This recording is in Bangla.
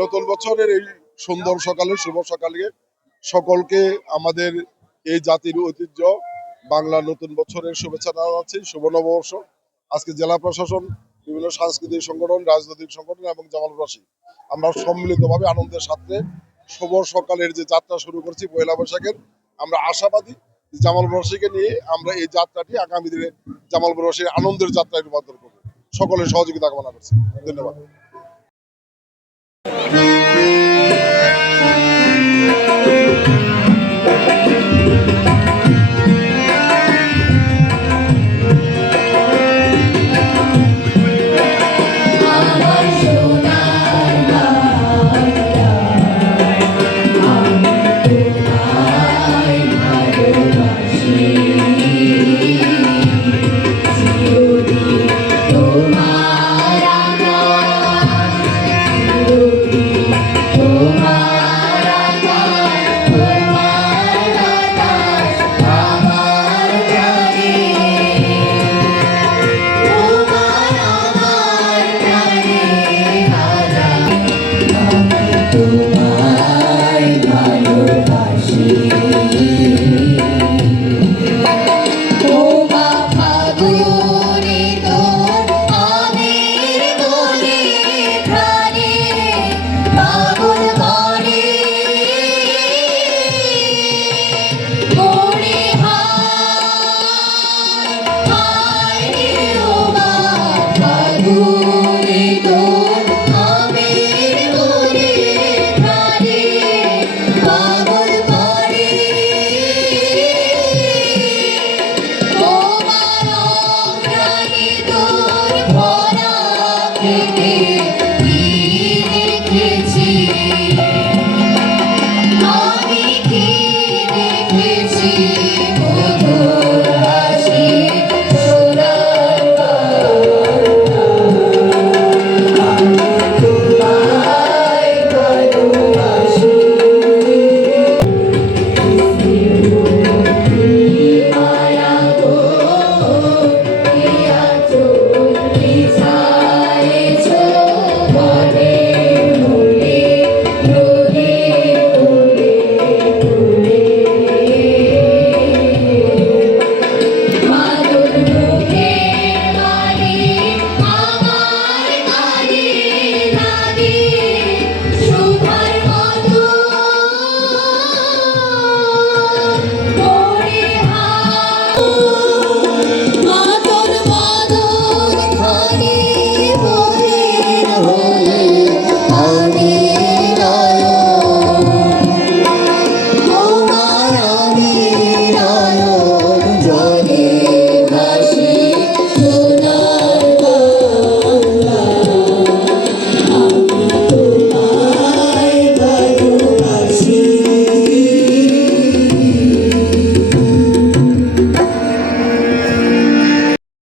নতুন বছরের এই সুন্দর সকালে, শুভ সকালে সকলকে আমাদের এই জাতির ঐতিহ্য বাংলা নতুন বছরের শুভেচ্ছা জানাচ্ছি। শুভ নববর্ষ। আজকে জেলা প্রশাসন, বিভিন্ন সাংস্কৃতিক সংগঠন, রাজনৈতিক সংগঠন এবং জামালবাসী আমরা সম্মিলিতভাবে আনন্দের সাথে শুভ সকালের যে যাত্রা শুরু করছি পয়লা বৈশাখের, আমরা আশাবাদী জামালবাসীকে নিয়ে আমরা এই যাত্রাটি আগামী দিনে জামালবাসীর আনন্দের যাত্রায় রূপান্তর করব। সকলের সহযোগিতা কামনা করছি। ধন্যবাদ। Baby